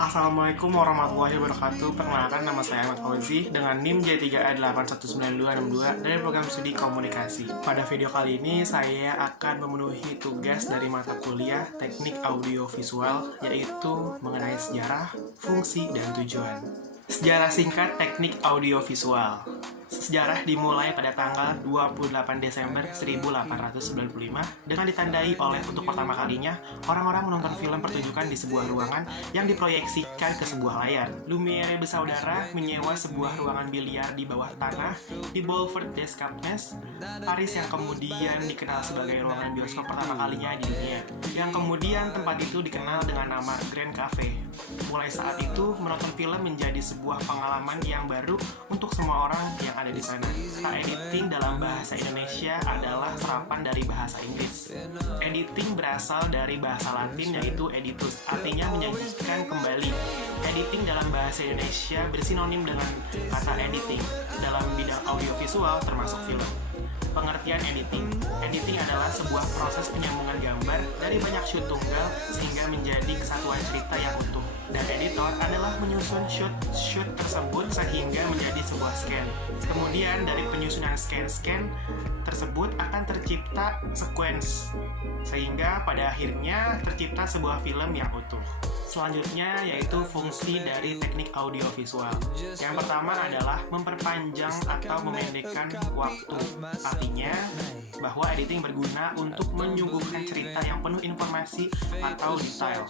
Assalamualaikum warahmatullahi wabarakatuh. Perkenalkan, nama saya Ahmad Fauzi dengan NIM J3A819262 dari program studi komunikasi. Pada video kali ini saya akan memenuhi tugas dari mata kuliah Teknik Audio Visual, yaitu mengenai sejarah, fungsi, dan tujuan. Sejarah singkat Teknik Audio Visual. Sejarah dimulai pada tanggal 28 Desember 1895 dengan ditandai oleh untuk pertama kalinya orang-orang menonton film pertunjukan di sebuah ruangan yang diproyeksikan ke sebuah layar. Lumiere bersaudara menyewa sebuah ruangan biliar di bawah tanah di Boulevard des Capnes, Paris, yang kemudian dikenal sebagai ruangan bioskop pertama kalinya di dunia, yang kemudian tempat itu dikenal dengan nama Grand Cafe. Mulai saat itu, menonton film menjadi sebuah pengalaman yang baru untuk semua orang yang ada di sana. Kata editing dalam bahasa Indonesia adalah serapan dari bahasa Inggris. Editing berasal dari bahasa Latin yaitu editus, artinya menyajikan kembali. Editing dalam bahasa Indonesia bersinonim dengan kata editing dalam bidang audiovisual termasuk film. Pengertian editing. Editing adalah sebuah proses penyambungan gambar dari banyak shoot tunggal sehingga menjadi kesatuan cerita yang utuh. Dan editor adalah menyusun shoot tersebut sehingga menjadi sebuah scan. Kemudian dari penyusunan scan tersebut akan tercipta sequence, sehingga pada akhirnya tercipta sebuah film yang utuh. Selanjutnya yaitu fungsi dari teknik audiovisual. Yang pertama adalah memperpanjang atau memendekkan waktu. Artinya bahwa editing berguna untuk menyuguhkan cerita yang penuh informasi atau detail.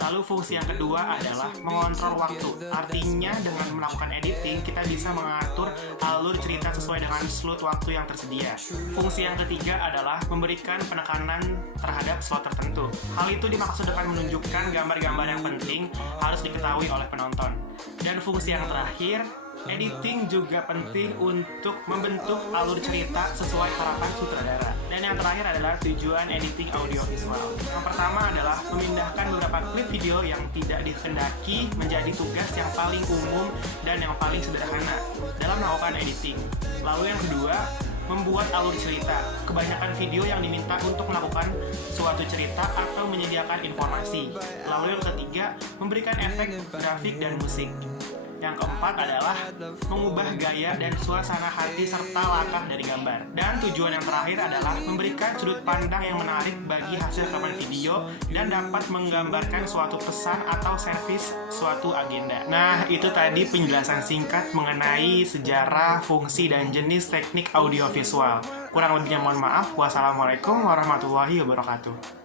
Lalu fungsi yang kedua adalah mengontrol waktu. Artinya dengan melakukan editing, kita bisa mengatur alur cerita sesuai dengan slot waktu yang tersedia. Fungsi yang ketiga adalah memberikan penekanan terhadap slot tertentu. Hal itu dimaksudkan menunjukkan gambar-gambar yang penting harus diketahui oleh penonton. Dan fungsi yang terakhir, editing juga penting untuk membentuk alur cerita sesuai harapan sutradara. Dan yang terakhir adalah tujuan editing audiovisual. Yang pertama adalah memindahkan beberapa klip video yang tidak dikehendaki menjadi tugas yang paling umum dan yang paling sederhana dalam melakukan editing. Lalu yang kedua, membuat alur cerita. Kebanyakan video yang diminta untuk melakukan suatu cerita atau menyediakan informasi. Lalu yang ketiga, memberikan efek grafik dan musik. Yang keempat adalah mengubah gaya dan suasana hati serta langkah dari gambar. Dan tujuan yang terakhir adalah memberikan sudut pandang yang menarik bagi hasil rekaman video dan dapat menggambarkan suatu pesan atau servis suatu agenda. Nah, itu tadi penjelasan singkat mengenai sejarah, fungsi, dan jenis teknik audiovisual. Kurang lebihnya mohon maaf. Wassalamualaikum warahmatullahi wabarakatuh.